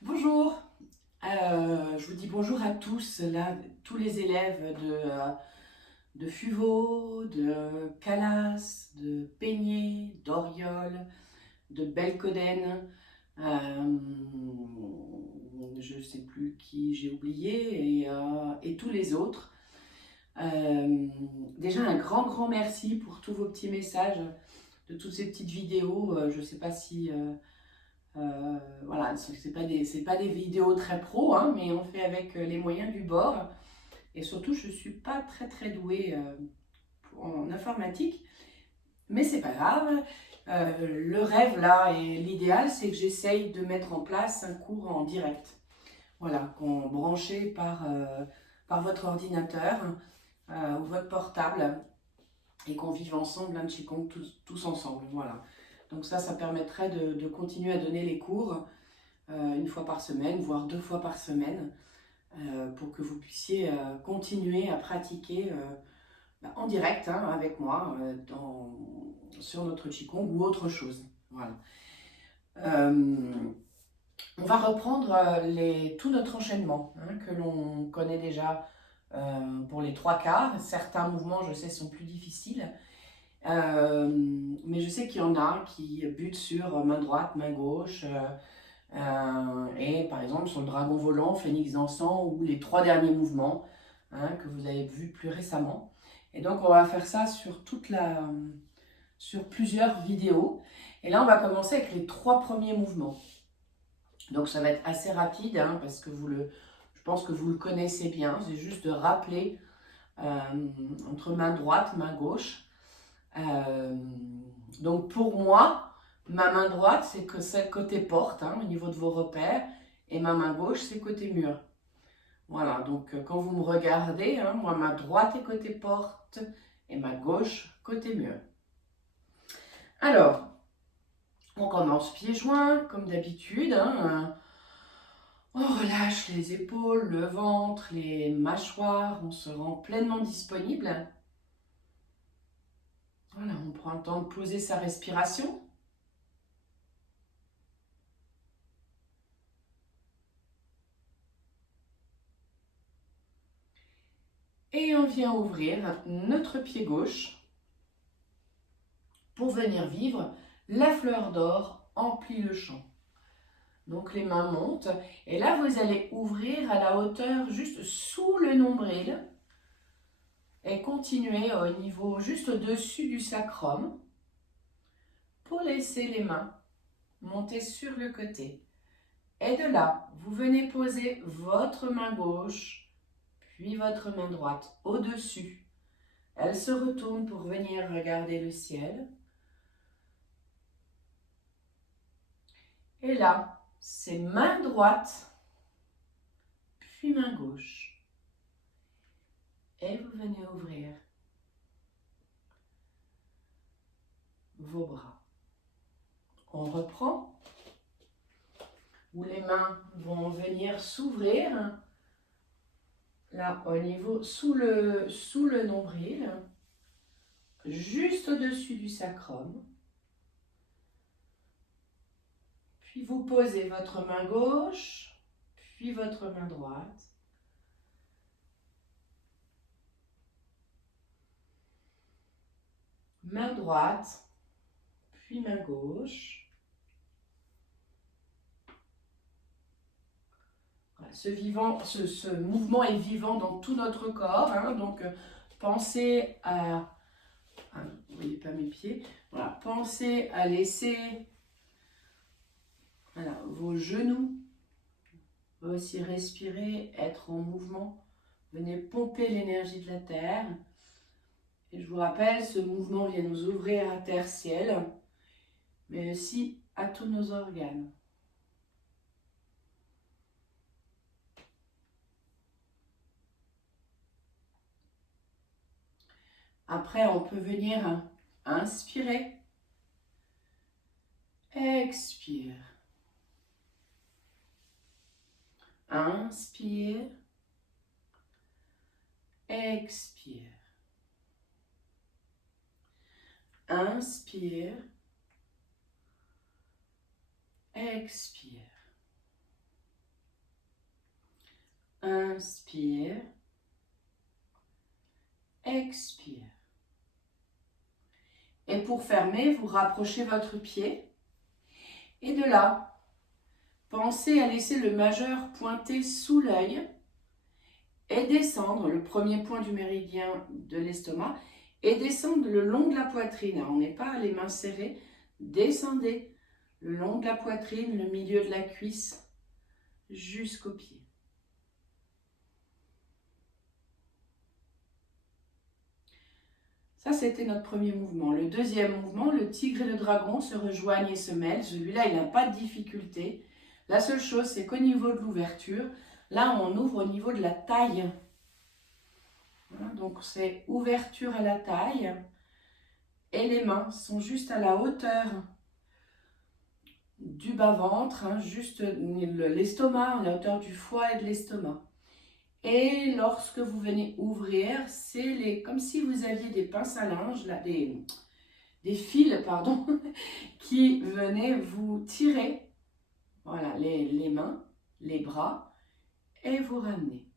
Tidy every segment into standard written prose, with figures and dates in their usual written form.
Bonjour, je vous dis bonjour à tous, là, tous les élèves de Fuveau, de Calas, de Peigné, d'Oriol, de Belcoden, je ne sais plus qui j'ai oublié, et tous les autres. Déjà un grand merci pour tous vos petits messages, de toutes ces petites vidéos. Je ne sais pas si voilà, c'est pas des vidéos très pro, hein, mais on fait avec les moyens du bord. Et surtout, je suis pas très douée en informatique, mais c'est pas grave. Le rêve là et l'idéal, c'est que j'essaye de mettre en place un cours en direct. Voilà, qu'on branché par votre ordinateur ou votre portable et qu'on vive ensemble un Qigong tous ensemble. Voilà. Donc ça permettrait de continuer à donner les cours une fois par semaine, voire 2 fois par semaine, pour que vous puissiez continuer à pratiquer en direct, hein, avec moi sur notre Qigong ou autre chose. Voilà. On va reprendre tout notre enchaînement, hein, que l'on connaît déjà pour les 3 quarts. Certains mouvements, je sais, sont plus difficiles. Mais je sais qu'il y en a qui butent sur main droite, main gauche, et par exemple sur le dragon volant, phénix dansant ou les 3 derniers mouvements, hein, que vous avez vus plus récemment. Et donc on va faire ça sur plusieurs vidéos. Et là on va commencer avec les 3 premiers mouvements. Donc ça va être assez rapide, hein, parce que je pense que vous le connaissez bien. C'est juste de rappeler entre main droite, main gauche. Donc pour moi, ma main droite, c'est le côté porte, hein, au niveau de vos repères, et ma main gauche, c'est côté mur. Voilà, donc quand vous me regardez, hein, moi, ma droite est côté porte, et ma gauche, côté mur. Alors, on commence pieds joints, comme d'habitude. Hein, on relâche les épaules, le ventre, les mâchoires, on se rend pleinement disponible. Voilà, on prend le temps de poser sa respiration. Et on vient ouvrir notre pied gauche pour venir vivre la fleur d'or emplit le champ. Donc les mains montent et là vous allez ouvrir à la hauteur juste sous le nombril et continuer au niveau juste au-dessus du sacrum pour laisser les mains monter sur le côté. Et de là, vous venez poser votre main gauche puis votre main droite au-dessus. Elle se retourne pour venir regarder le ciel. Et là, c'est main droite, puis main gauche. Et vous venez ouvrir vos bras. On reprend, où les mains vont venir s'ouvrir, là au niveau, sous le nombril, juste au-dessus du sacrum. Puis vous posez votre main gauche, puis votre main droite. Main droite, puis main gauche. Voilà, ce mouvement est vivant dans tout notre corps, hein, donc pensez vous voyez pas mes pieds, voilà, pensez à laisser vos genoux aussi respirer, être en mouvement. Venez pomper l'énergie de la terre. Et je vous rappelle, ce mouvement vient nous ouvrir à terre-ciel, mais aussi à tous nos organes. Après, on peut venir inspirer, expire. Inspire, expire. Inspire, expire. inspire, expire. Et pour fermer, vous rapprochez votre pied. Et de là, pensez à laisser le majeur pointer sous l'œil et descendre le premier point du méridien de l'estomac et descendre le long de la poitrine. On n'est pas les mains serrées, descendez le long de la poitrine, le milieu de la cuisse jusqu'au pied. Ça, c'était notre premier mouvement. Le deuxième mouvement, le tigre et le dragon se rejoignent et se mêlent. Celui-là, il n'a pas de difficulté. La seule chose, c'est qu'au niveau de l'ouverture, là, on ouvre au niveau de la taille. Donc, c'est ouverture à la taille. Et les mains sont juste à la hauteur du bas-ventre, juste l'estomac, à la hauteur du foie et de l'estomac. Et lorsque vous venez ouvrir, c'est comme si vous aviez des pinces à linge, là, des fils, pardon, qui venaient vous tirer, voilà, les mains, les bras, et vous ramener.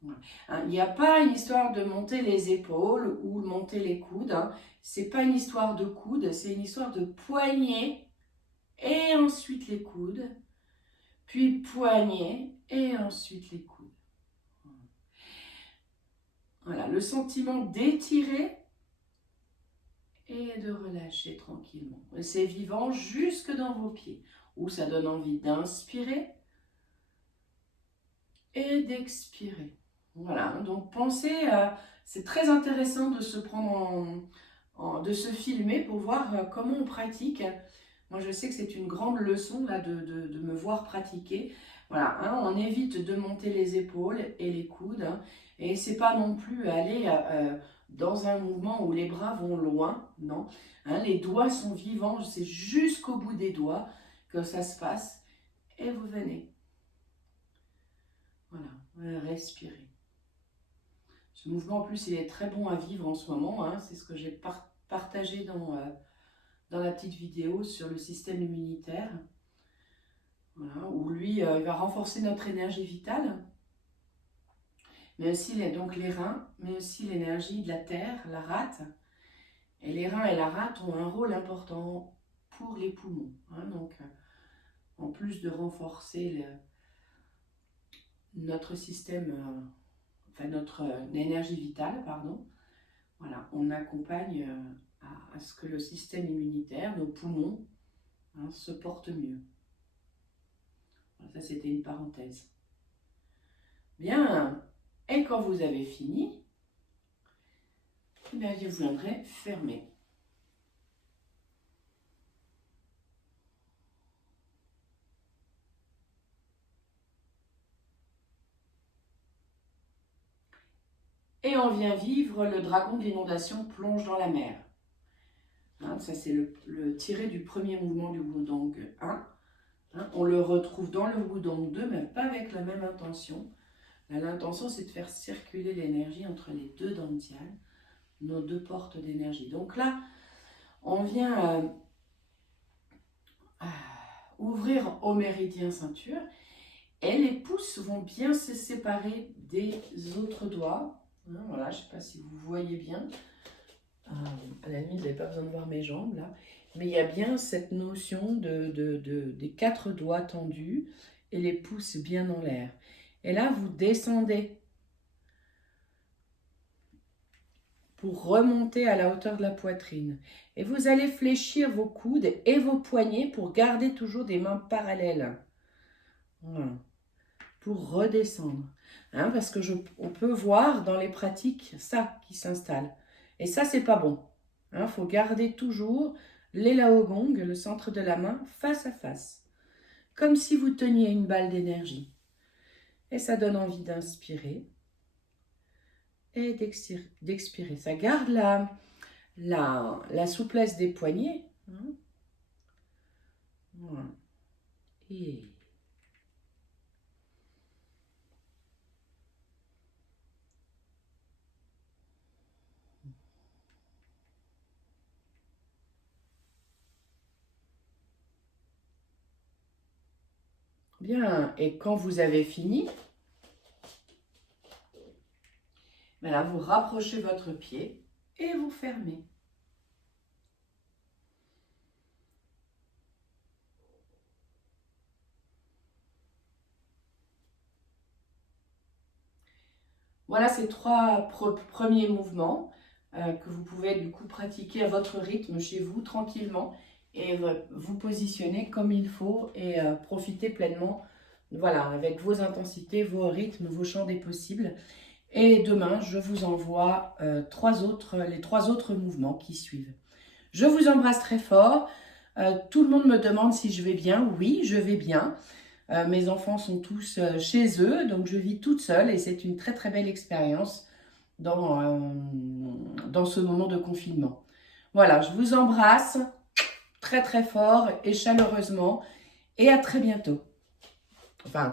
Voilà. Il n'y a pas une histoire de monter les épaules ou monter les coudes. C'est pas une histoire de coudes, c'est une histoire de poignets et ensuite les coudes, puis poignets et ensuite les coudes. Voilà, le sentiment d'étirer et de relâcher tranquillement. C'est vivant jusque dans vos pieds, où ça donne envie d'inspirer et d'expirer. Voilà, donc pensez, c'est très intéressant de se prendre de se filmer pour voir comment on pratique. Moi, je sais que c'est une grande leçon là, de me voir pratiquer. Voilà, on évite de monter les épaules et les coudes. Et c'est pas non plus aller dans un mouvement où les bras vont loin, non. Les doigts sont vivants, c'est jusqu'au bout des doigts que ça se passe. Et vous venez. Voilà, respirez. Ce mouvement, en plus, il est très bon à vivre en ce moment. C'est ce que j'ai partagé dans la petite vidéo sur le système immunitaire. Voilà, où lui, il va renforcer notre énergie vitale, mais aussi donc les reins, mais aussi l'énergie de la terre, la rate. Et les reins et la rate ont un rôle important pour les poumons. Donc, en plus de renforcer notre système, notre énergie vitale, pardon, voilà, on accompagne à ce que le système immunitaire, nos poumons, se portent mieux. Voilà, ça, c'était une parenthèse. Bien, et quand vous avez fini, je viendrai fermer. Et on vient vivre le dragon de l'inondation plonge dans la mer. Ça, c'est le tiré du premier mouvement du Wudong 1. On le retrouve dans le Wudong 2, mais pas avec la même intention. L'intention, c'est de faire circuler l'énergie entre les deux dantians, nos deux portes d'énergie. Donc là, on vient ouvrir au méridien ceinture et les pouces vont bien se séparer des autres doigts. Voilà, je ne sais pas si vous voyez bien. À la limite, vous n'avez pas besoin de voir mes jambes là. Mais il y a bien cette notion des 4 doigts tendus et les pouces bien en l'air. Et là, vous descendez pour remonter à la hauteur de la poitrine. Et vous allez fléchir vos coudes et vos poignets pour garder toujours des mains parallèles. Voilà. Pour redescendre. Parce que on peut voir dans les pratiques ça qui s'installe. Et ça, c'est pas bon. Faut garder toujours les Laogong, le centre de la main, face à face. Comme si vous teniez une balle d'énergie. Et ça donne envie d'inspirer et d'expirer. Ça garde la souplesse des poignets. Voilà. Et... Bien, et quand vous avez fini, Voilà, vous rapprochez votre pied et vous fermez. Voilà ces trois premiers mouvements que vous pouvez du coup pratiquer à votre rythme chez vous, tranquillement, et vous positionner comme il faut et profiter pleinement, voilà, avec vos intensités, vos rythmes, vos champs des possibles. Et demain, je vous envoie les trois autres mouvements qui suivent. Je vous embrasse très fort. Tout le monde me demande si je vais bien. Oui, je vais bien. Mes enfants sont tous chez eux, donc je vis toute seule et c'est une très très belle expérience dans ce moment de confinement. Voilà, je vous embrasse très très fort et chaleureusement et à très bientôt. Enfin,